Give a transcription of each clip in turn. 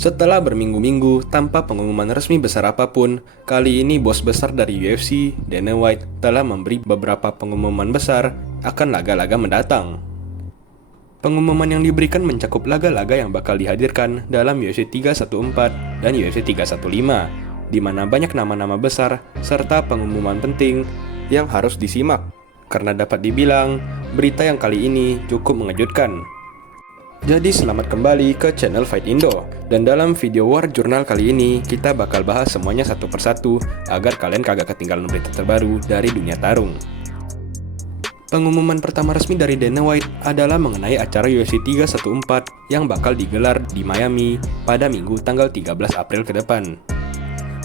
Setelah berminggu-minggu tanpa pengumuman resmi besar apapun, kali ini bos besar dari UFC, Dana White, telah memberi beberapa pengumuman besar akan laga-laga mendatang. Pengumuman yang diberikan mencakup laga-laga yang bakal dihadirkan dalam UFC 314 dan UFC 315, di mana banyak nama-nama besar serta pengumuman penting yang harus disimak, karena dapat dibilang berita yang kali ini cukup mengejutkan. Jadi selamat kembali ke channel Fight Indo, dan dalam video War Journal kali ini kita bakal bahas semuanya satu persatu agar kalian kagak ketinggalan berita terbaru dari dunia tarung. Pengumuman pertama resmi dari Dana White adalah mengenai acara UFC 314 yang bakal digelar di Miami pada Minggu tanggal 13 April ke depan.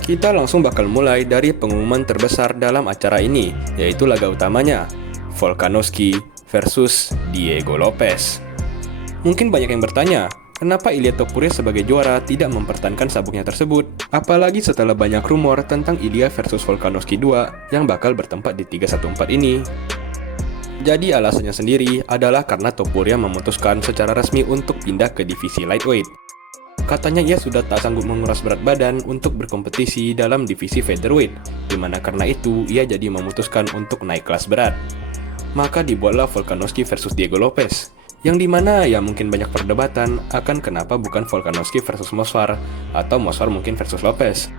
Kita langsung bakal mulai dari pengumuman terbesar dalam acara ini, yaitu laga utamanya, Volkanovski versus Diego Lopes. Mungkin banyak yang bertanya, kenapa Ilia Topuria sebagai juara tidak mempertahankan sabuknya tersebut? Apalagi setelah banyak rumor tentang Ilia versus Volkanovski 2 yang bakal bertempat di 314 ini. Jadi alasannya sendiri adalah karena Topuria memutuskan secara resmi untuk pindah ke divisi lightweight. Katanya ia sudah tak sanggup menguras berat badan untuk berkompetisi dalam divisi featherweight, dimana karena itu ia jadi memutuskan untuk naik kelas berat. Maka dibuatlah Volkanovski versus Diego Lopes, yang dimana ya mungkin banyak perdebatan akan kenapa bukan Volkanovski versus Movsar atau Movsar mungkin versus Lopes.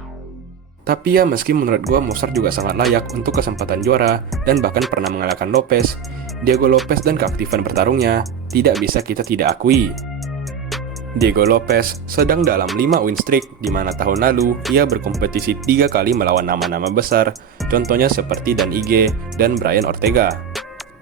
Tapi ya meski menurut gua Movsar juga sangat layak untuk kesempatan juara dan bahkan pernah mengalahkan Lopes, Diego Lopes dan keaktifan bertarungnya tidak bisa kita tidak akui. Diego Lopes sedang dalam 5 win streak, di mana tahun lalu ia berkompetisi 3 kali melawan nama-nama besar, contohnya seperti Dan Ige dan Brian Ortega.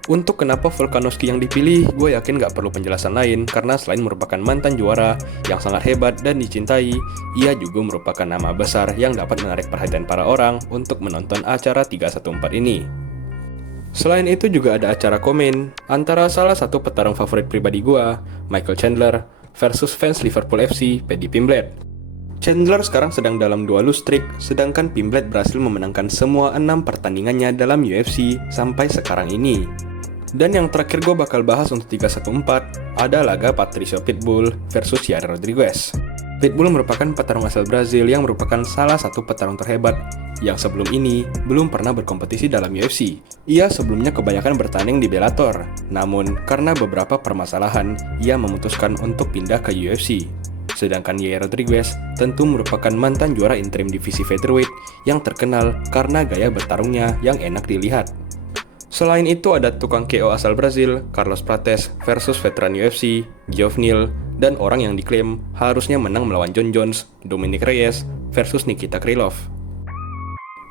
Untuk kenapa Volkanovski yang dipilih, gue yakin gak perlu penjelasan lain, karena selain merupakan mantan juara yang sangat hebat dan dicintai, ia juga merupakan nama besar yang dapat menarik perhatian para orang untuk menonton acara 314 ini. Selain itu juga ada acara komen antara salah satu petarung favorit pribadi gue, Michael Chandler, versus fans Liverpool FC, Paddy Pimblett. Chandler sekarang sedang dalam 2 lose streak, sedangkan Pimblett berhasil memenangkan semua 6 pertandingannya dalam UFC sampai sekarang ini. Dan yang terakhir gue bakal bahas untuk 314 ada laga Patricio Pitbull versus Yair Rodriguez. Pitbull merupakan petarung asal Brazil yang merupakan salah satu petarung terhebat yang sebelum ini belum pernah berkompetisi dalam UFC. Ia sebelumnya kebanyakan bertanding di Bellator, namun karena beberapa permasalahan, ia memutuskan untuk pindah ke UFC. Sedangkan Yair Rodriguez tentu merupakan mantan juara interim divisi featherweight yang terkenal karena gaya bertarungnya yang enak dilihat. Selain itu ada tukang KO asal Brazil, Carlos Prates versus veteran UFC, Geoff Neal, dan orang yang diklaim harusnya menang melawan Jon Jones, Dominic Reyes versus Nikita Krylov.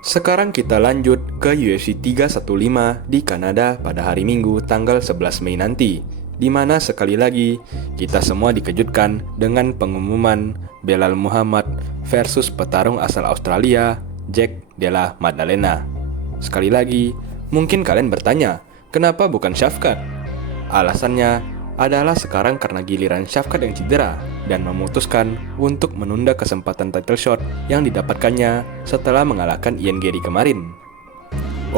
Sekarang kita lanjut ke UFC 315 di Kanada pada hari Minggu tanggal 11 Mei nanti, di mana sekali lagi kita semua dikejutkan dengan pengumuman Belal Muhammad versus petarung asal Australia, Jack Della Maddalena. Sekali lagi, mungkin kalian bertanya, kenapa bukan Shavkat? Alasannya adalah sekarang karena giliran Shavkat yang cedera dan memutuskan untuk menunda kesempatan title shot yang didapatkannya setelah mengalahkan Ian Garry kemarin.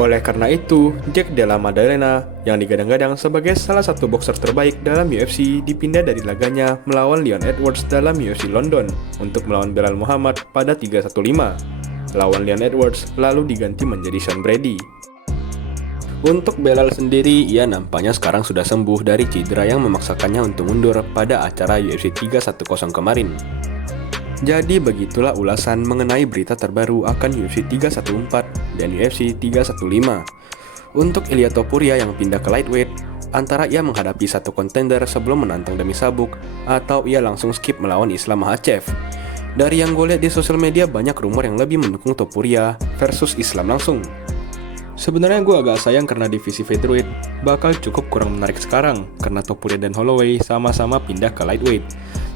Oleh karena itu, Jack Della Maddalena yang digadang-gadang sebagai salah satu boxer terbaik dalam UFC dipindah dari laganya melawan Leon Edwards dalam UFC London untuk melawan Belal Muhammad pada 315. Lawan Leon Edwards lalu diganti menjadi Sean Brady. Untuk Belal sendiri, ia nampaknya sekarang sudah sembuh dari cedera yang memaksakannya untuk mundur pada acara UFC 310 kemarin. Jadi begitulah ulasan mengenai berita terbaru akan UFC 314 dan UFC 315. Untuk Ilia Topuria yang pindah ke lightweight, antara ia menghadapi satu kontender sebelum menantang demi sabuk, atau ia langsung skip melawan Islam Makhachev. Dari yang gue lihat di sosial media, banyak rumor yang lebih mendukung Topuria versus Islam langsung. Sebenarnya gue agak sayang karena divisi featherweight bakal cukup kurang menarik sekarang karena Topuria dan Holloway sama-sama pindah ke lightweight.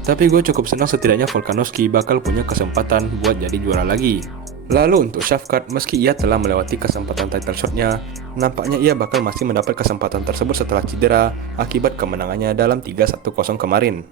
Tapi gue cukup senang setidaknya Volkanovski bakal punya kesempatan buat jadi juara lagi. Lalu untuk Shavkat, meski ia telah melewati kesempatan title shotnya, nampaknya ia bakal masih mendapat kesempatan tersebut setelah cedera akibat kemenangannya dalam 310 kemarin.